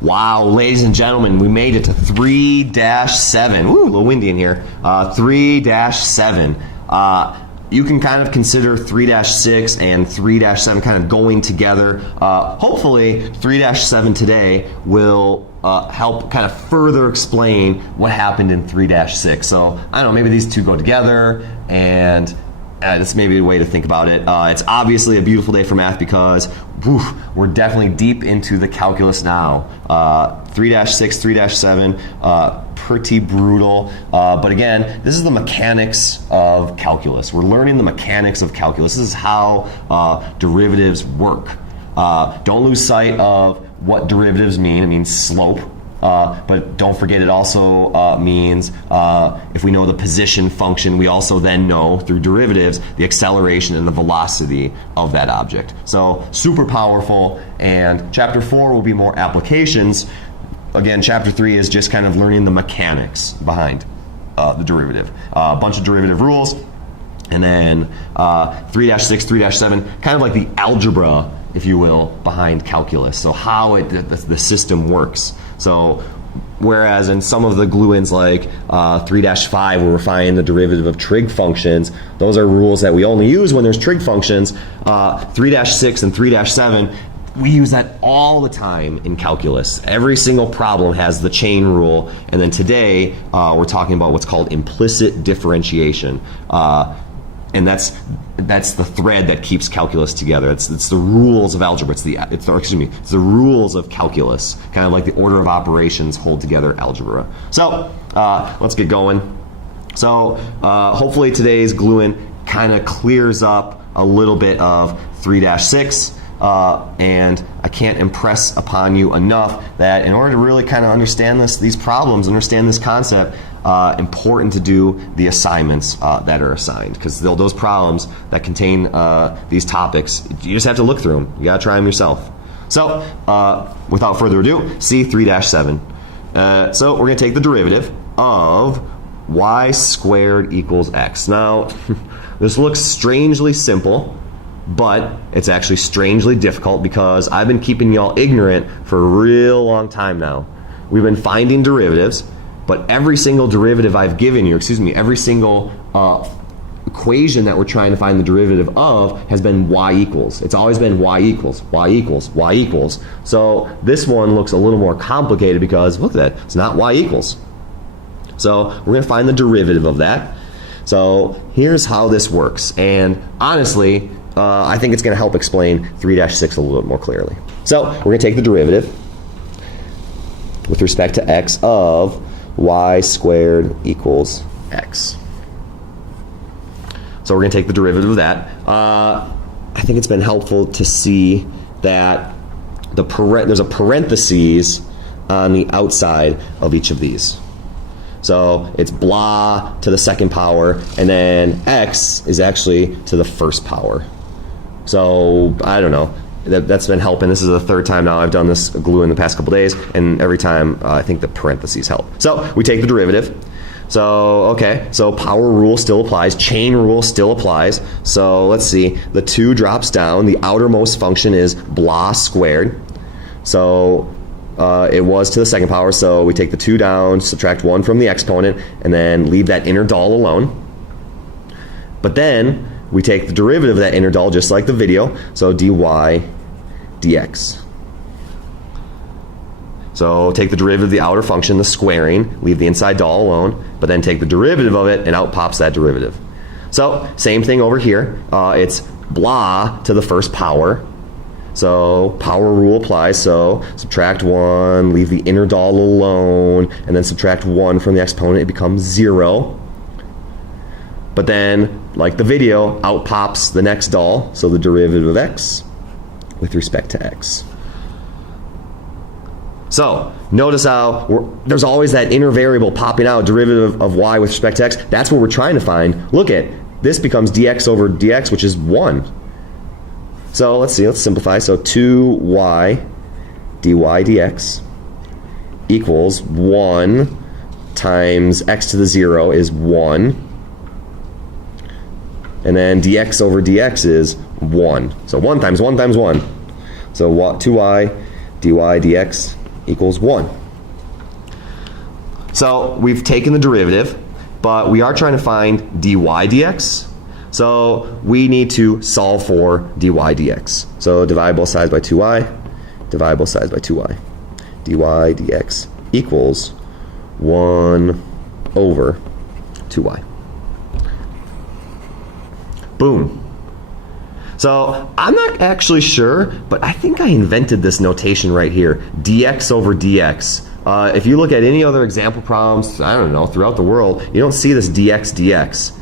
Wow, ladies and gentlemen, we made it to 3-7. Ooh, a little windy in here. 3-7. You can kind of consider 3-6 and 3-7 kind of going together. Hopefully, 3-7 today will help kind of further explain what happened in 3-6. So, I don't know, maybe these two go together, and that's maybe a way to think about it. It's obviously a beautiful day for math because we're definitely deep into the calculus now. 3-6, 3-7, pretty brutal. But again, this is the mechanics of calculus. We're learning the mechanics of calculus. This is how derivatives work. Don't lose sight of what derivatives mean. It means slope. But don't forget it also means if we know the position function, we also then know through derivatives the acceleration and the velocity of that object. So super powerful, and chapter 4 will be more applications. Again, chapter 3 is just kind of learning the mechanics behind the derivative. A bunch of derivative rules, and then 3-6, 3-7, kind of like the algebra, if you will, behind calculus. So how the system works. So whereas in some of the glue-ins like 3-5 where we're finding the derivative of trig functions, those are rules that we only use when there's trig functions. 3-6 and 3-7, we use that all the time in calculus. Every single problem has the chain rule, and then today we're talking about what's called implicit differentiation. And that's the thread that keeps calculus together. It's the rules of algebra. It's the rules of calculus. Kind of like the order of operations hold together algebra. So let's get going. So hopefully today's glue-in kind of clears up a little bit of 3-6. And I can't impress upon you enough that in order to really kind of understand these problems, understand this concept, important to do the assignments that are assigned, because those problems that contain these topics, you just have to look through them. You gotta try them yourself. So without further ado, see 3-7. So we're gonna take the derivative of y squared equals x. Now this looks strangely simple, but it's actually strangely difficult because I've been keeping y'all ignorant for a real long time now. We've been finding derivatives, but every single derivative I've given you, every single equation that we're trying to find the derivative of has been y equals. It's always been y equals, y equals, y equals. So this one looks a little more complicated because look at that, it's not y equals. So we're going to find the derivative of that. So here's how this works, and honestly, I think it's going to help explain 3-6 a little bit more clearly. So we're going to take the derivative with respect to x of y squared equals x. So we're going to take the derivative of that. I think it's been helpful to see that there's a parentheses on the outside of each of these. So it's blah to the second power, and then x is actually to the first power. So I don't know. That's been helping. This is the third time now I've done this glue in the past couple days, and every time I think the parentheses help. So we take the derivative. So okay, so power rule still applies, chain rule still applies. So let's see, the 2 drops down, the outermost function is blah squared. So it was to the second power, so we take the 2 down, subtract 1 from the exponent, and then leave that inner dal alone. But then we take the derivative of that inner dal just like the video, so dy dx. So take the derivative of the outer function, the squaring, leave the inside dal alone, but then take the derivative of it and out pops that derivative. So same thing over here. It's blah to the first power. So power rule applies, so subtract 1, leave the inner dal alone, and then subtract 1 from the exponent, it becomes 0. But then, like the video, out pops the next dal, so the derivative of x with respect to x. So notice how there's always that inner variable popping out, derivative of y with respect to x. That's what we're trying to find. Look at this, becomes dx over dx, which is 1. So let's see, let's simplify. So 2y dy dx equals 1 times x to the 0 is 1. And then dx over dx is 1. So 1 times 1 times 1. So 2y dy dx equals 1. So we've taken the derivative, but we are trying to find dy dx. So we need to solve for dy dx. So divide both sides by 2y, divide both sides by 2y. dy dx equals 1 over 2y. Boom. So I'm not actually sure, but I think I invented this notation right here, dx over dx. If you look at any other example problems, I don't know, throughout the world, you don't see this dx dx.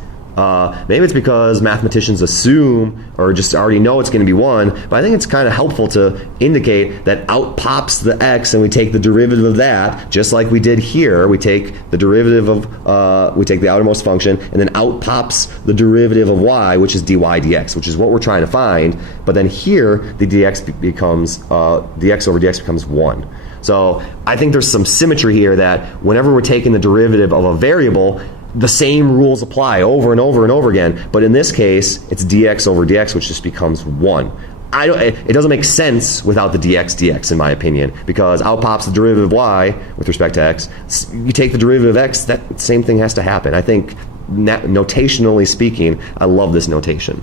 Maybe it's because mathematicians assume or just already know it's going to be 1, but I think it's kind of helpful to indicate that out pops the x and we take the derivative of that, just like we did here. We take the derivative of, we take the outermost function, and then out pops the derivative of y, which is dy dx, which is what we're trying to find. But then here, the dx becomes, dx over dx becomes 1. So I think there's some symmetry here that whenever we're taking the derivative of a variable, the same rules apply over and over and over again, but in this case, it's dx over dx, which just becomes 1. It doesn't make sense without the dx in my opinion, because out pops the derivative of y with respect to x. You take the derivative of x, that same thing has to happen. I think, notationally speaking, I love this notation.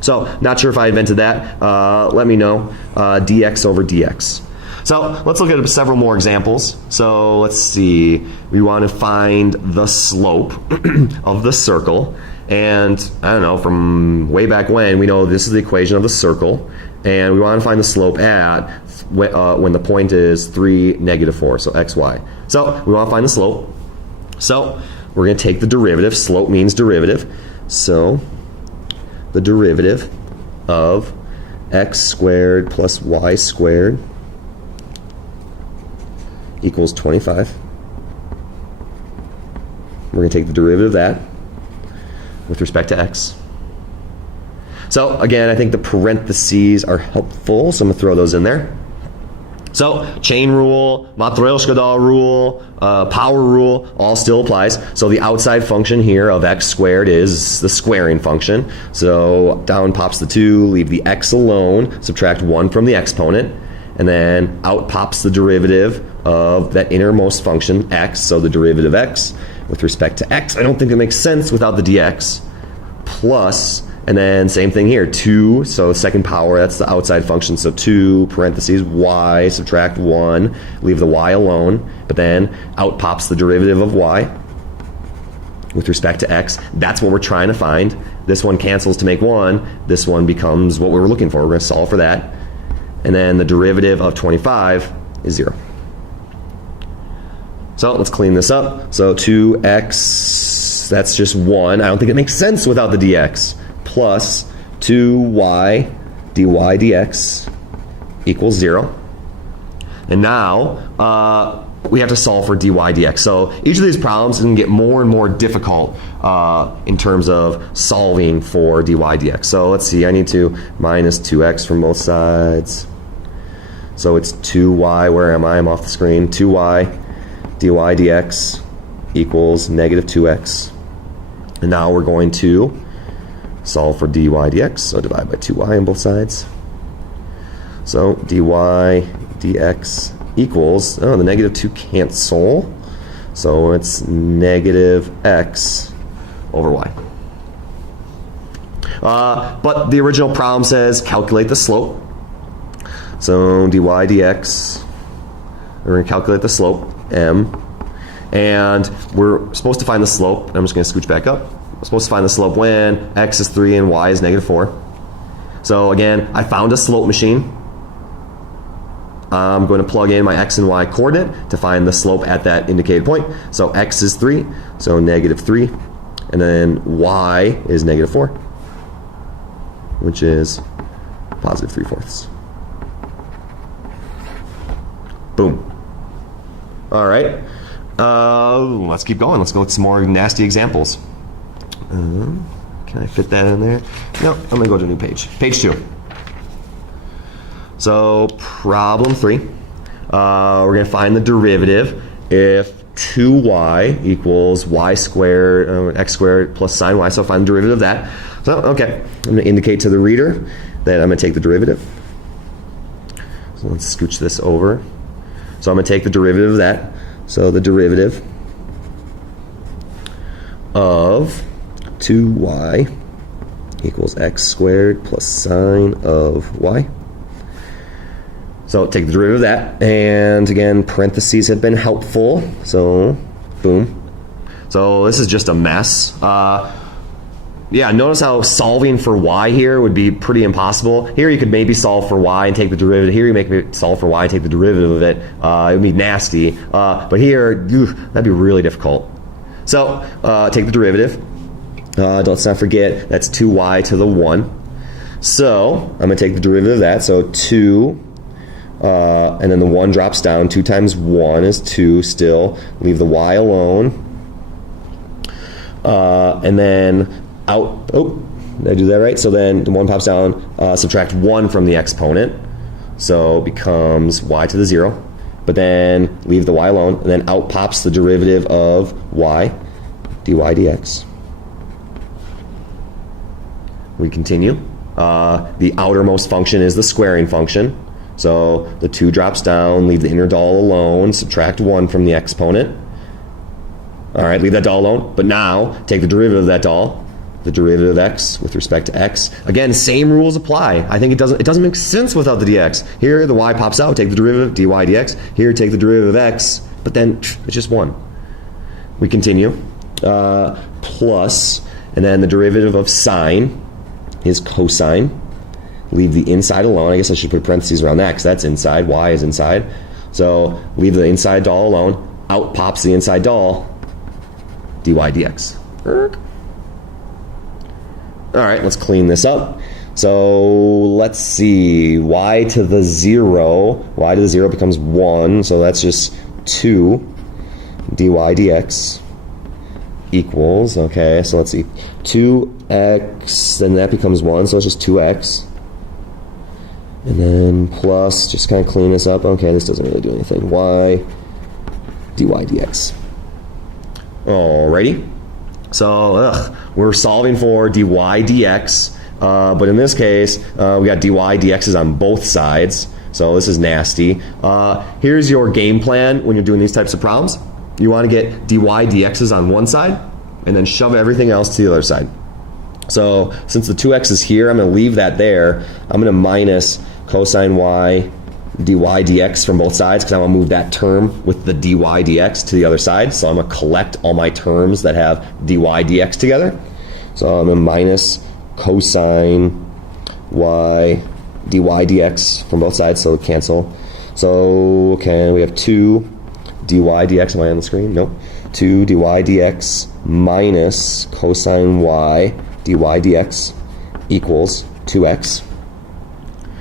So, not sure if I invented that. Let me know. Dx over dx. So let's look at several more examples. So let's see, we want to find the slope of the circle. And I don't know, from way back when, we know this is the equation of the circle. And we want to find the slope at when the point is 3, -4, so xy. So we want to find the slope. So we're going to take the derivative. Slope means derivative. So the derivative of x squared plus y squared equals 25. We're going to take the derivative of that with respect to x. So again, I think the parentheses are helpful, so I'm going to throw those in there. So chain rule, Matryoshka rule, power rule, all still applies. So the outside function here of x squared is the squaring function. So down pops the 2, leave the x alone, subtract 1 from the exponent, and then out pops the derivative of that innermost function, x, so the derivative of x with respect to x. I don't think it makes sense without the dx, plus, and then same thing here, 2, so second power, that's the outside function, so 2, parentheses, y, subtract 1, leave the y alone, but then out pops the derivative of y with respect to x. That's what we're trying to find. This one cancels to make 1, this one becomes what we were looking for. We're going to solve for that. And then the derivative of 25 is 0. So let's clean this up. So 2x, that's just 1. I don't think it makes sense without the dx. Plus 2y dy dx equals 0. And now we have to solve for dy dx. So each of these problems is going to get more and more difficult in terms of solving for dy dx. So let's see, I need to minus 2x from both sides. So it's 2y, where am I? I'm off the screen. 2y dy dx equals -2x. And now we're going to solve for dy dx. So divide by 2y on both sides. So dy dx equals, oh, the -2 cancel. So it's -x over y. But the original problem says calculate the slope. So dy dx, we're going to calculate the slope, m, and we're supposed to find the slope. I'm just going to scooch back up. We're supposed to find the slope when x is 3 and y is -4. So again, I found a slope machine. I'm going to plug in my x and y coordinate to find the slope at that indicated point. So x is 3, so -3, and then y is -4, which is positive 3/4. Boom. All right. Let's keep going. Let's go with some more nasty examples. Can I fit that in there? No, I'm going to go to a new page. Page 2. So problem 3. We're going to find the derivative if 2y equals y squared, x squared plus sine y. So find the derivative of that. So, okay. I'm going to indicate to the reader that I'm going to take the derivative. So let's scooch this over. So I'm going to take the derivative of that. So the derivative of 2y equals x squared plus sine of y. So take the derivative of that, and again, parentheses have been helpful, so boom. So this is just a mess. Yeah, notice how solving for y here would be pretty impossible. Here you could maybe solve for y and take the derivative. Here you make solve for y and take the derivative of it. It would be nasty. But here, that'd be really difficult. So take the derivative. Let's not forget, that's 2y to the 1. So I'm going to take the derivative of that. So 2, and then the 1 drops down. 2 times 1 is 2 still. Leave the y alone. And then out, did I do that right? So then the 1 pops down, subtract 1 from the exponent. So it becomes y to the 0. But then leave the y alone, and then out pops the derivative of y, dy dx. We continue. The outermost function is the squaring function. So the 2 drops down, leave the inner dal alone, subtract 1 from the exponent. All right, leave that dal alone. But now take the derivative of that dal, the derivative of x with respect to x. Again, same rules apply. I think it doesn't make sense without the dx. Here, the y pops out, take the derivative, dy dx. Here, take the derivative of x, but then it's just 1. We continue. Plus, and then the derivative of sine is cosine. Leave the inside alone. I guess I should put parentheses around that because that's inside. Y is inside. So leave the inside dal alone. Out pops the inside dal, dy dx. All right, let's clean this up. So let's see, y to the 0 becomes 1, so that's just 2 dy dx equals, okay, so let's see, 2x, then that becomes 1, so it's just 2x. And then plus, just kind of clean this up. Okay, this doesn't really do anything. Y dy dx. Alrighty. So we're solving for dy dx, but in this case, we got dy dx's on both sides. So this is nasty. Here's your game plan when you're doing these types of problems. You want to get dy dx's on one side, and then shove everything else to the other side. So since the 2x is here, I'm going to leave that there. I'm going to minus cosine y dy dx from both sides because I want to move that term with the dy dx to the other side. So I'm going to collect all my terms that have dy dx together. So I'm going to minus cosine y dy dx from both sides, so cancel. So, okay, we have 2 dy dx. Am I on the screen? Nope. 2 dy dx minus cosine y dy dx equals 2x.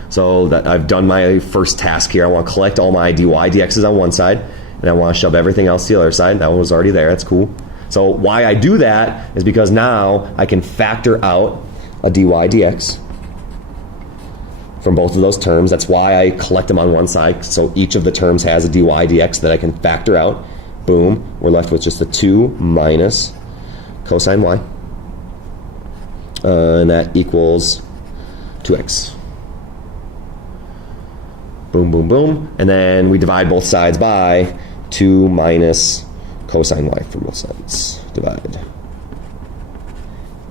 So that I've done my first task here. I want to collect all my dy dx's on one side, and I want to shove everything else to the other side. That one was already there. That's cool. So why I do that is because now I can factor out a dy dx from both of those terms. That's why I collect them on one side. So each of the terms has a dy dx that I can factor out. Boom. We're left with just the 2 minus cosine y. And that equals 2x. Boom, boom, boom. And then we divide both sides by 2 minus cosine y from both sides. Divide.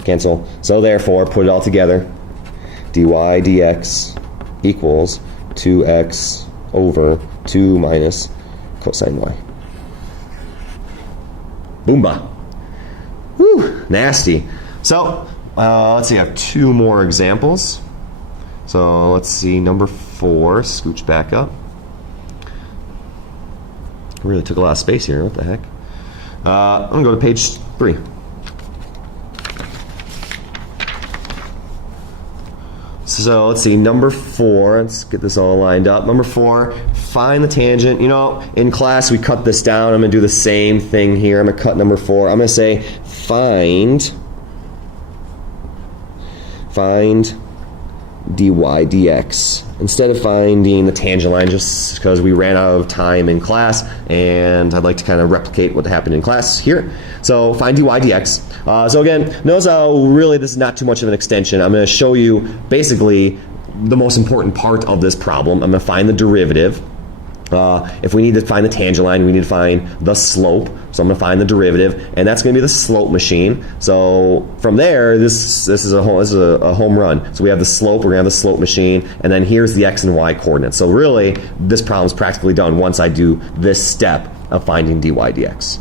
Cancel. So therefore, put it all together. Dy dx equals 2x over 2 minus cosine y. Boomba. Whew, nasty. So, let's see, I have 2 more examples. So let's see, number 4, scooch back up. I really took a lot of space here, what the heck. I'm going to go to page 3. So let's see, number 4, let's get this all lined up. Number 4, find the tangent. You know, in class we cut this down. I'm going to do the same thing here. I'm going to cut number 4. I'm going to say find dy dx instead of finding the tangent line, just because we ran out of time in class and I'd like to kind of replicate what happened in class here. So find dy dx. So again, notice how really this is not too much of an extension. I'm going to show you basically the most important part of this problem. I'm going to find the derivative If we need to find the tangent line, we need to find the slope. So I'm going to find the derivative, and that's going to be the slope machine. So from there, this is a home run. So we have the slope, we're going to have the slope machine, and then here's the x and y coordinates. So really, this problem is practically done once I do this step of finding dy dx.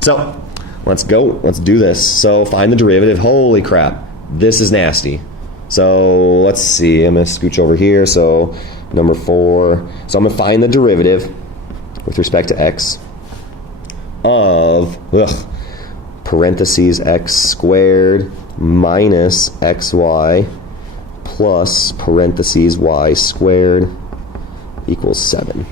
So let's go. Let's do this. So find the derivative. Holy crap, this is nasty. So let's see. I'm going to scooch over here. So number 4. So I'm going to find the derivative with respect to x of parentheses x squared minus xy plus parentheses y squared equals 7.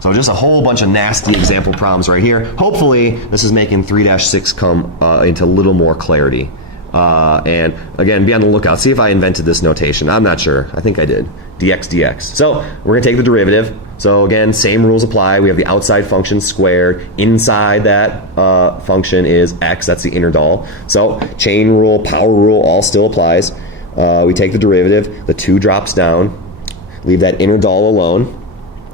So just a whole bunch of nasty example problems right here. Hopefully this is making 3-6 come into a little more clarity. And again, be on the lookout. See if I invented this notation. I'm not sure. I think I did. Dx dx. So we're going to take the derivative. So again, same rules apply. We have the outside function squared. Inside that function is x. That's the inner doll. So chain rule, power rule, all still applies. We take the derivative. The 2 drops down. Leave that inner doll alone.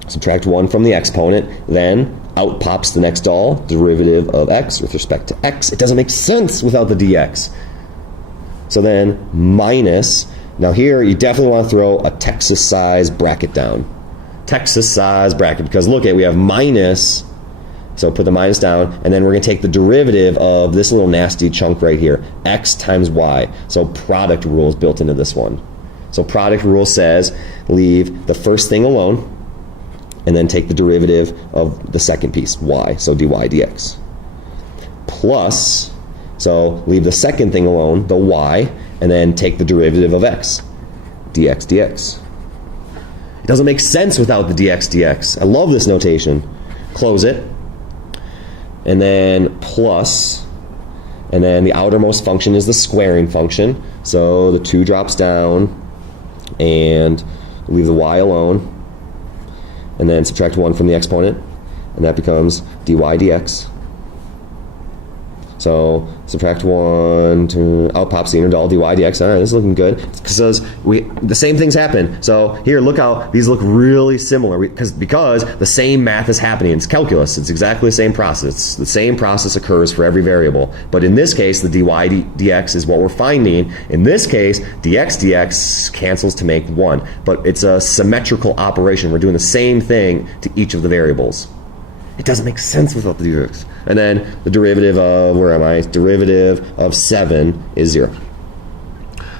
Subtract 1 from the exponent. Then out pops the next doll, derivative of x with respect to x. It doesn't make sense without the dx. So then minus, now here you definitely want to throw a Texas size bracket down. Texas size bracket, because look at, we have minus, so put the minus down, and then we're going to take the derivative of this little nasty chunk right here, x times y. So product rule is built into this one. So product rule says leave the first thing alone, and then take the derivative of the second piece, y, so dy dx. Plus, so leave the second thing alone, the y, and then take the derivative of x, dx dx. It doesn't make sense without the dx dx. I love this notation. Close it, and then plus, and then the outermost function is the squaring function. So the 2 drops down, and leave the y alone, and then subtract 1 from the exponent, and that becomes dy dx. So subtract 1, out pops the inner doll, dy dx. All right, this is looking good. Because the same things happen. So here, look how these look really similar. Because the same math is happening. It's calculus. It's exactly the same process. The same process occurs for every variable. But in this case, the dy dx is what we're finding. In this case, dx dx cancels to make 1. But it's a symmetrical operation. We're doing the same thing to each of the variables. It doesn't make sense without the dx. And then the derivative of, where am I? Derivative of 7 is 0.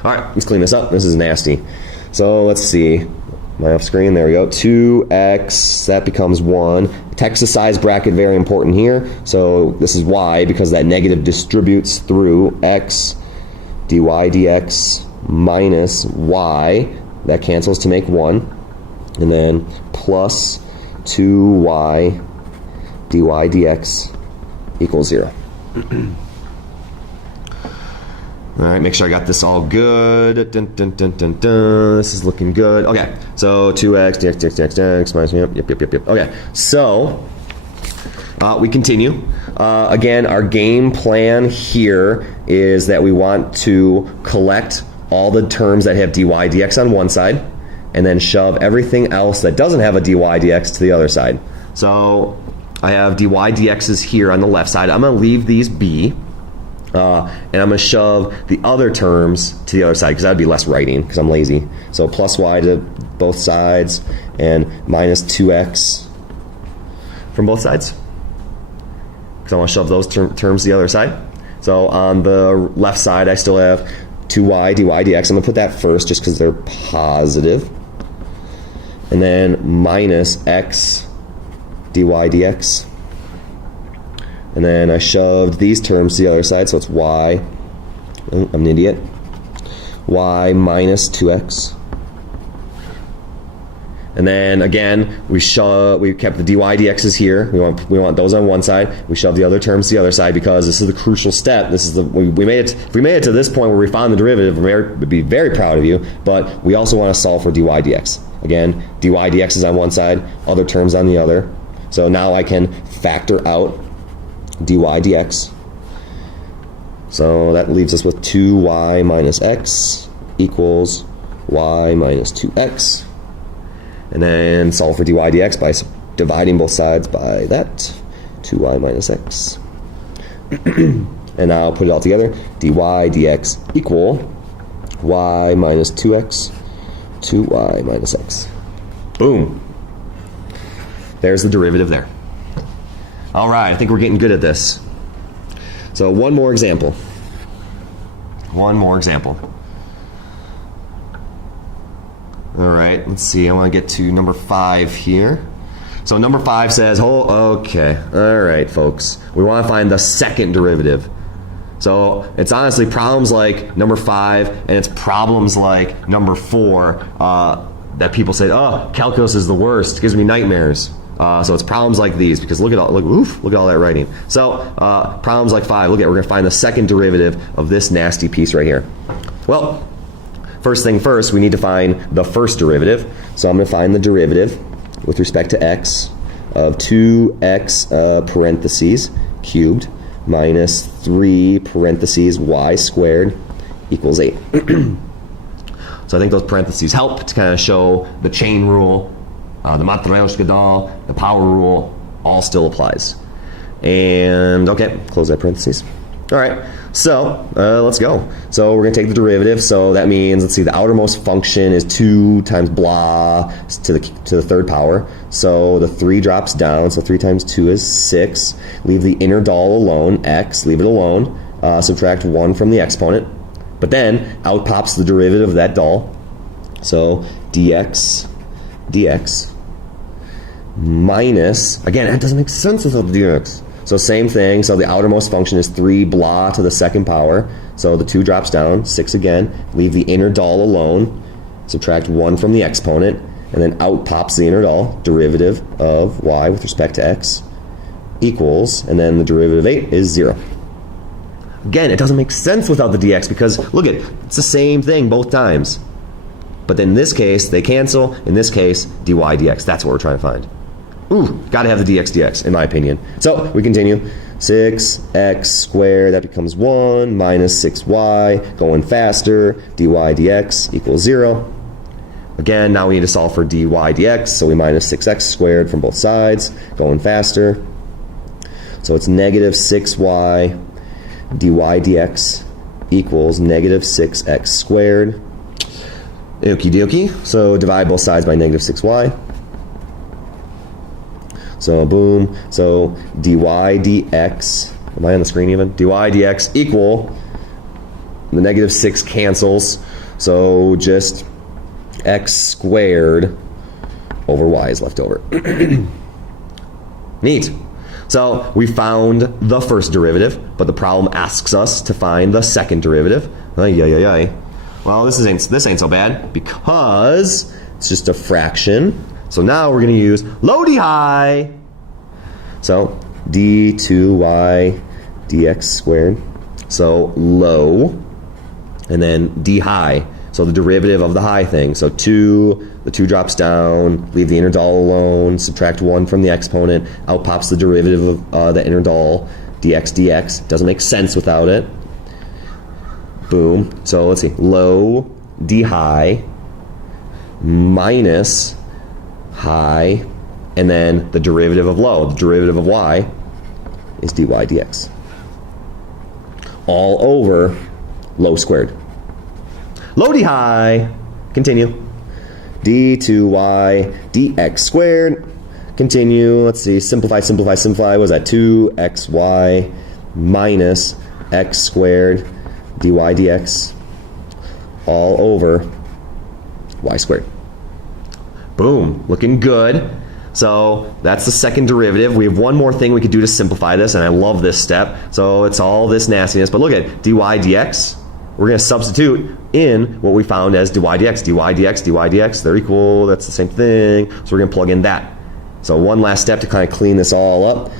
All right, let's clean this up. This is nasty. So let's see. Am I off screen? There we go. 2x, that becomes 1. Texas size bracket, very important here. So this is y, because that negative distributes through x, dy dx minus y. That cancels to make 1. And then plus 2y dy dx equals 0. All right, make sure I got this all good. Dun, dun, dun, dun, dun. This is looking good. Okay, so 2x dx dx dx dx minus, yep. Okay, so we continue. Again, our game plan here is that we want to collect all the terms that have dy dx on one side, and then shove everything else that doesn't have a dy dx to the other side. So I have dy dx's here on the left side. I'm going to leave these be, and I'm going to shove the other terms to the other side, because that would be less writing, because I'm lazy. So plus y to both sides, and minus 2x from both sides, because I want to shove those terms to the other side. So on the left side, I still have 2y dy dx. I'm going to put that first, just because they're positive. And then minus x dy dx, and then I shoved these terms to the other side, so it's y, I'm an idiot, y minus 2x, and then again we kept the dy dx's here. We want those on one side. We shove the other terms to the other side, because this is the crucial step. This is we made it. If we made it to this point where we found the derivative, we'd be very proud of you. But we also want to solve for dy dx. Again, dy dx is on one side, other terms on the other. So now I can factor out dy dx. So that leaves us with 2y minus x equals y minus 2x. And then solve for dy dx by dividing both sides by that, 2y minus x. And now put it all together, dy dx equal y minus 2x, 2y minus x. Boom. There's the derivative there. All right, I think we're getting good at this. So one more example. One more example. All right, let's see. I want to get to number 5 here. So number 5 says, oh, okay. All right, folks. We want to find the second derivative. So it's honestly problems like number 5, and it's problems like number 4 that people say, oh, calculus is the worst. It gives me nightmares. So it's problems like these, because look at all that writing. So problems like 5. Look at, we're going to find the second derivative of this nasty piece right here. Well, first thing first, we need to find the first derivative. So I'm going to find the derivative with respect to x of 2x parentheses cubed minus 3 parentheses y squared equals 8. So I think those parentheses help to kind of show the chain rule, the Matryoshka, the power rule, all still applies. And okay, close that parentheses. All right, so let's go. So we're going to take the derivative. So that means, let's see, the outermost function is 2 times blah to the third power. So the 3 drops down. So 3 times 2 is 6. Leave the inner dal alone, x, leave it alone. Subtract 1 from the exponent. But then out pops the derivative of that dal. So dx minus, again, that doesn't make sense without the dx. So same thing, so the outermost function is 3 blah to the second power. So the 2 drops down, 6 again. Leave the inner dal alone. Subtract 1 from the exponent. And then out pops the inner dal, derivative of y with respect to x equals, and then the derivative of 8 is 0. Again, it doesn't make sense without the dx, because look at it, it's the same thing both times. But in this case, they cancel. In this case, dy dx. That's what we're trying to find. Ooh, got to have the dx, in my opinion. So we continue. 6x squared, that becomes 1, minus 6y, going faster, dy dx equals 0. Again, now we need to solve for dy dx, so we minus 6x squared from both sides, going faster. So it's negative 6y dy dx equals negative 6x squared. Okie dokie. So divide both sides by negative 6y. So boom. So dy dx, am I on the screen even? Dy dx equal, the negative 6 cancels. So just x squared over y is left over. Neat. So we found the first derivative, but the problem asks us to find the second derivative. Well, this ain't so bad, because it's just a fraction. So now we're going to use low d high. So d2y dx squared. So low, and then d high. So the derivative of the high thing. So 2, the 2 drops down, leave the inner dal alone, subtract 1 from the exponent, out pops the derivative of the inner dal, dx. Doesn't make sense without it. Boom. So let's see. Low d high minus high, and then the derivative of low, the derivative of y, is dy dx. All over low squared. Low d high, continue. d2y dx squared, continue. Let's see, simplify. Was that 2xy minus x squared dy dx all over y squared. Boom, looking good. So that's the second derivative. We have one more thing we could do to simplify this, and I love this step. So it's all this nastiness, but look at dy dx. We're going to substitute in what we found as dy dx. dy dx, they're equal, that's the same thing. So we're going to plug in that. So one last step to kind of clean this all up.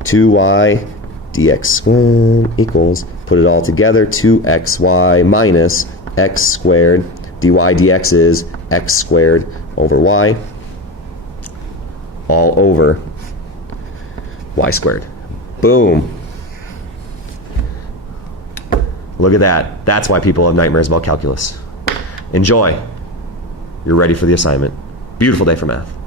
2y dx squared equals, put it all together, 2xy minus x squared. dy dx is x squared over y, all over y squared. Boom. Look at that. That's why people have nightmares about calculus. Enjoy. You're ready for the assignment. Beautiful day for math.